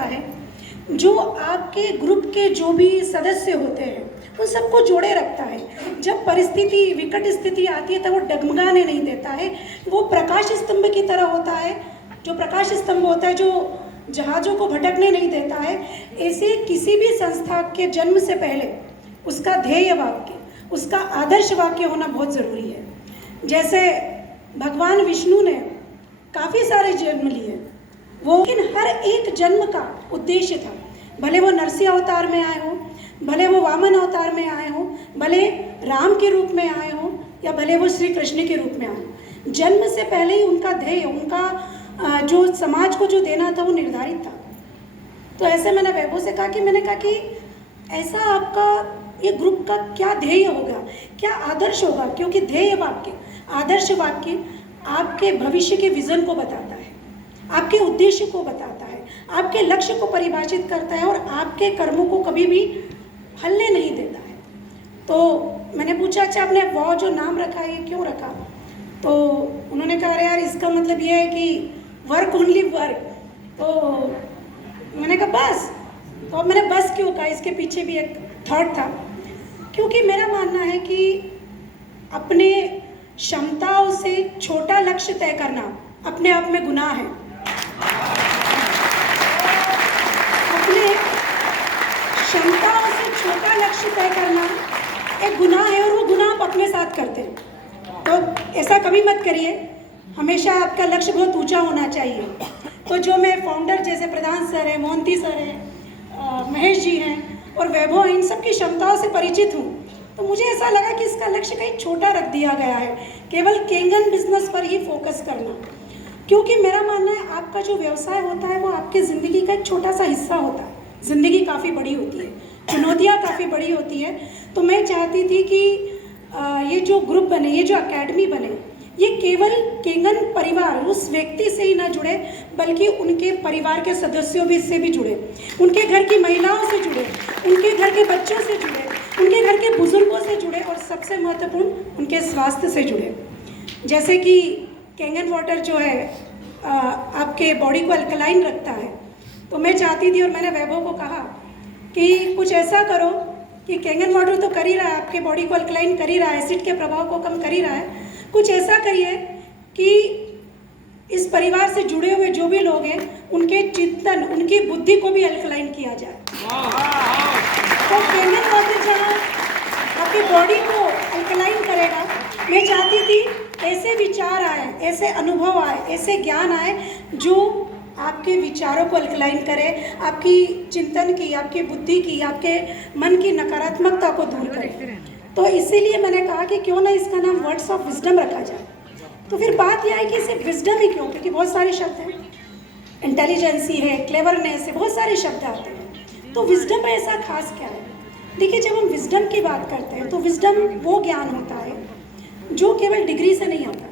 होता है जो आपके ग्रुप के जो भी सदस्य होते हैं उन सबको जोड़े रखता है। जब परिस्थिति विकट स्थिति आती है तब वो डगमगाने नहीं देता है, वो प्रकाश स्तंभ की तरह होता है। जो प्रकाश स्तंभ होता है जो जहाज़ों को भटकने नहीं देता है। ऐसे किसी भी संस्था के जन्म से पहले उसका ध्येय वाक्य, उसका आदर्श वाक्य होना बहुत ज़रूरी है। जैसे भगवान विष्णु ने काफ़ी सारे जन्म लिए, वो लेकिन हर एक जन्म का उद्देश्य था। भले वो नरसिंह अवतार में आए हों, भले वो वामन अवतार में आए हों, भले राम के रूप में आए हों या भले वो श्री कृष्ण के रूप में आए हों, जन्म से पहले ही उनका ध्येय, उनका जो समाज को जो देना था वो निर्धारित था। तो ऐसे मैंने वैभव से कहा कि ऐसा आपका ये ग्रुप का क्या ध्येय होगा, क्या आदर्श होगा, क्योंकि ध्येय वाक्य, आदर्श वाक्य आपके भविष्य के विज़न को बताता है, आपके उद्देश्य को बताता है, आपके लक्ष्य को परिभाषित करता है और आपके कर्मों को कभी भी हलने नहीं देता है। तो मैंने पूछा अच्छा आपने वो जो नाम रखा है ये क्यों रखा? तो उन्होंने कहा अरे यार इसका मतलब ये है कि वर्क ओनली वर्क। तो मैंने कहा बस। तो अब मैंने बस क्यों कहा, इसके पीछे भी एक थॉट था, क्योंकि मेरा मानना है कि अपने क्षमताओं से छोटा लक्ष्य तय करना अपने आप में गुनाह है। अपने क्षमताओं से छोटा लक्ष्य तय करना एक गुनाह है और वो गुनाह आप अपने साथ करते हैं। तो ऐसा कभी मत करिए, हमेशा आपका लक्ष्य बहुत ऊंचा होना चाहिए। तो जो मैं फाउंडर जैसे प्रधान सर हैं, मोहंती सर हैं, महेश जी हैं और वैभव हैं, इन सब की क्षमताओं से परिचित हूँ, तो मुझे ऐसा लगा कि इसका लक्ष्य कहीं छोटा रख दिया गया है, केवल केंगन बिजनेस पर ही फोकस करना। क्योंकि मेरा मानना है आपका जो व्यवसाय होता है वो आपकी ज़िंदगी का एक छोटा सा हिस्सा होता है। ज़िंदगी काफ़ी बड़ी होती है, चुनौतियाँ काफ़ी बड़ी होती है। तो मैं चाहती थी कि ये जो ग्रुप बने, ये जो अकेडमी बने, ये केवल केंगन परिवार उस व्यक्ति से ही ना जुड़े बल्कि उनके परिवार के सदस्यों भी से भी जुड़े, उनके घर की महिलाओं से जुड़े, उनके घर के बच्चों से जुड़े, उनके घर के बुजुर्गों से जुड़े और सबसे महत्वपूर्ण उनके स्वास्थ्य से जुड़े। जैसे कि केंगन वाटर जो है आपके बॉडी को अल्कलाइन रखता है, तो मैं चाहती थी और मैंने वैभव को कहा कि कुछ ऐसा करो कि केंगन वाटर तो कर ही रहा है, आपके बॉडी को अल्कलाइन कर ही रहा है, एसिड के प्रभाव को कम कर ही रहा है, कुछ ऐसा करिए कि इस परिवार से जुड़े हुए जो भी लोग हैं उनके चिंतन, उनकी बुद्धि को भी अल्कलाइन किया जाए। तो केंगन वाटर जहाँ आपकी बॉडी को अल्कलाइन करेगा, मैं चाहती थी ऐसे विचार आए, ऐसे अनुभव आए, ऐसे ज्ञान आए जो आपके विचारों को अल्कलाइन करे, आपकी चिंतन की, आपकी बुद्धि की, आपके मन की नकारात्मकता को दूर करे। तो इसीलिए मैंने कहा कि क्यों ना इसका नाम वर्ड्स ऑफ विजडम रखा जाए। तो फिर बात यह है कि सिर्फ विजडम ही क्यों, क्योंकि बहुत सारे शब्द हैं, इंटेलिजेंसी है, क्लेवरनेस है, बहुत सारे शब्द आते हैं। तो विजडम में ऐसा खास क्या है? देखिए, जब हम विजडम की बात करते हैं तो विजडम वो ज्ञान होता है जो केवल डिग्री से नहीं आता,